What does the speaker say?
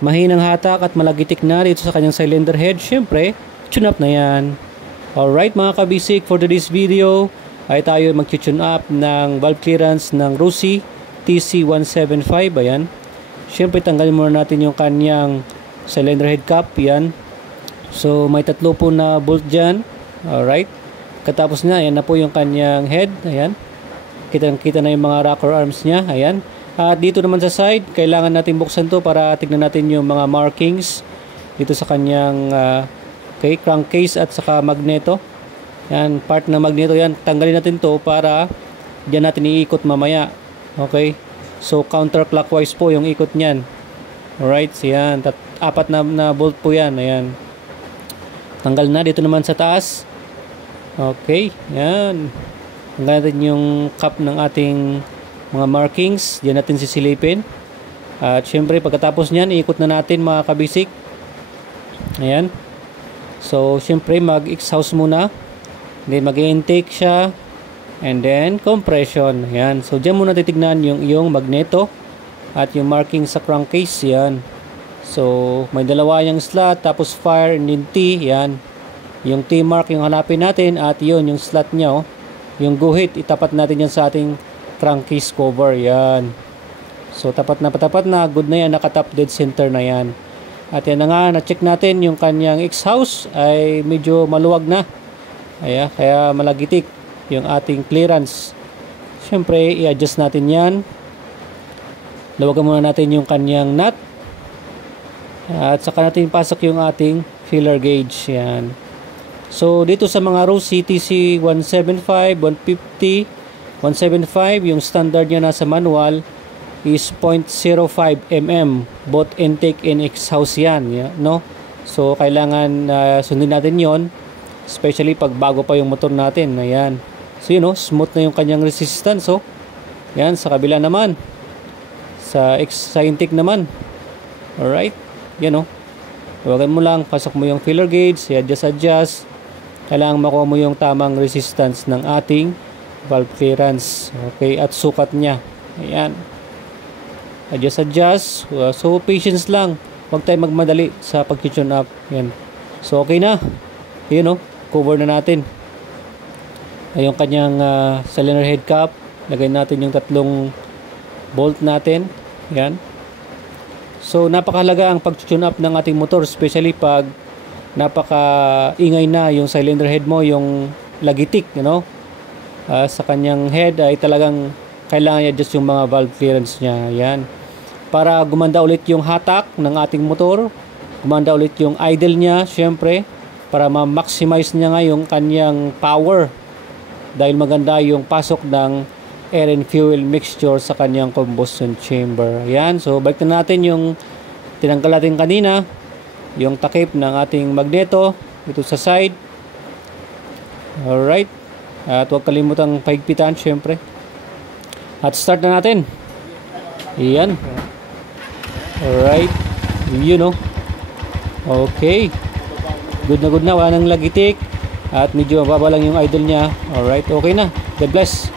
mahinang hatak at malagitik na dito sa kanyang cylinder head, syempre, tune up na yan. Alright mga kabisik, for today's video ay tayo mag-tune up ng valve clearance ng Rossi TC175. Ayan. Syempre tanggalin muna natin yung kanyang cylinder head cap. Yan. So may tatlo po na bolt dyan. Alright. Katapos na, ayan na po yung kanyang head. Ayan. Kita na yung mga rocker arms niya. Ayan. At dito naman sa side, kailangan natin buksan to para tignan natin yung mga markings dito sa kanyang crankcase at saka magneto. Yan, part ng magneto yan. Tanggalin natin to para diyan natin iikot mamaya. Okay? So counterclockwise po yung ikot niyan. Alright, so yan. Apat na bolt po yan. Ayan. Tanggal na. Dito naman sa taas. Okay, yan. Tanggal natin yung cap ng ating mga markings. Diyan natin sisilipin. At syempre pagkatapos niyan, iikot na natin mga kabisik. Ayan. So, syempre, mag-exhaust muna. Then, mag-intake siya. And then, compression. Yan. So, dyan muna titignan yung magneto. At yung marking sa crankcase. Yan. So, may dalawa yung slot. Tapos, fire and then T. Yan. Yung T mark yung hanapin natin. At yun, yung slot niya. Oh. Yung guhit, itapat natin yan sa ating crankcase cover. Yan. So, tapat na. Good na yan. Nakatap dead center na yan. At yan na nga, na-check natin yung kanyang exhaust ay medyo maluwag na. Kaya malagitik yung ating clearance. Siyempre, i-adjust natin yan. Lawagan muna natin yung kanyang nut. At saka natin pasok yung ating filler gauge. Yan. So, dito sa mga Rossi TC175, 150, 175, yung standard niya nasa manual is 0.05 mm both intake and exhaust yan, no? So kailangan sundin natin yon, especially pag bago pa yung motor natin. Ayan. So yun, smooth na yung kanyang resistance. So yan, sa kabila naman, sa intake naman. Alright, yan, tawagan mo lang, pasok mo yung filler gauge, adjust. Kailangan makuha mo yung tamang resistance ng ating valve clearance. Okay, at sukat niya. Ayan. Adjust. So, patience lang. Huwag tayo magmadali sa pag-tune up. Yan. So, okay na. Yun, cover na natin. Yung kanyang cylinder head cap. Lagay natin yung tatlong bolt natin. Yan. So, napakahalaga ang pag-tune up ng ating motor. Especially pag napaka-ingay na yung cylinder head mo. Yung lagitik, sa kanyang head ay talagang kailangan i-adjust yung mga valve clearance niya. Yan. Para gumanda ulit yung hatak ng ating motor, gumanda ulit yung idle niya, syempre, para ma-maximize niya nga yung kanyang power dahil maganda yung pasok ng air and fuel mixture sa kanyang combustion chamber. Yan, so balik na natin yung tinanggal natin kanina, yung takip ng ating magneto dito sa side. Alright, at huwag kalimutang paigpitan, syempre. At start na natin. Yan. Alright. Okay. Good na. Wala nang lagitik. At medyo mababa lang yung idle niya. Alright. Okay na. God bless.